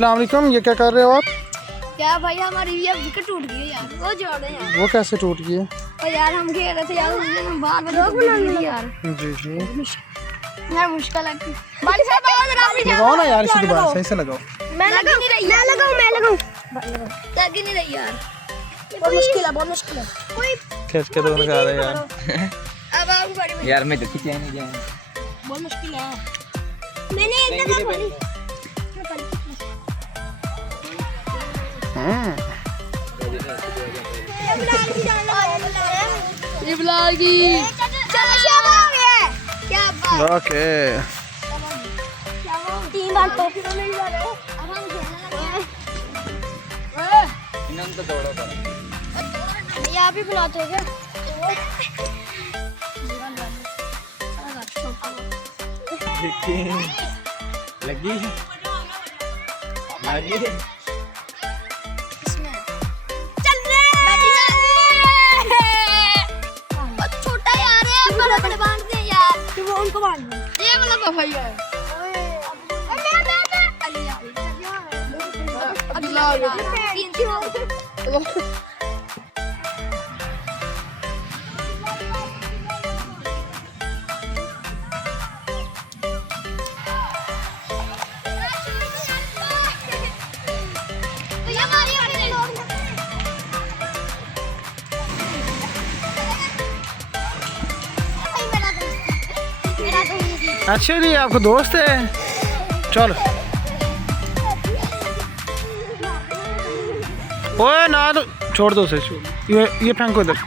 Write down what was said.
अस्सलाम वालेकुम, ये क्या कर रहे हो आप? क्या भाई हमारी ये विकेट टूट गई यार, वो जोड़ रहे हैं वो कैसे टूट गई है? यार। यार हम खेल रहे थे यार, उस दिन हम बाहर में लोग बना लिए यार। जी जी, यार मुश्किल है बाली साहब, आवाज आप ही लगाओ ना यार, इसे दोबारा सही से लगाओ। मैं लगाऊं लग ही नहीं रही यार, बहुत मुश्किल है, बहुत मुश्किल है। कोई खींच के तो लगा रहे यार। अब आप बड़ी में यार मैं तो खींचा नहीं जाऊँ। बहुत मुश्किल है। मैंने एक दफा खोली ये बिलाल की चलो शाबाश है, क्या बात। ओके, तीन बार टोपी तो मिल जा रहे हो, अब हम खेलने लगे। इन्होंने तो दौड़ा था। ये आप ही बुलाते हो क्या? लगी लगी छोटा यार है, बड़े बड़े बांधते हैं यार, तो वो उनको बांध दो। ये वाला भैया है। अच्छा जी, आपको दोस्त है? चलो ओए ना, तो छोड़ दो उसे, ये फेंको इधर।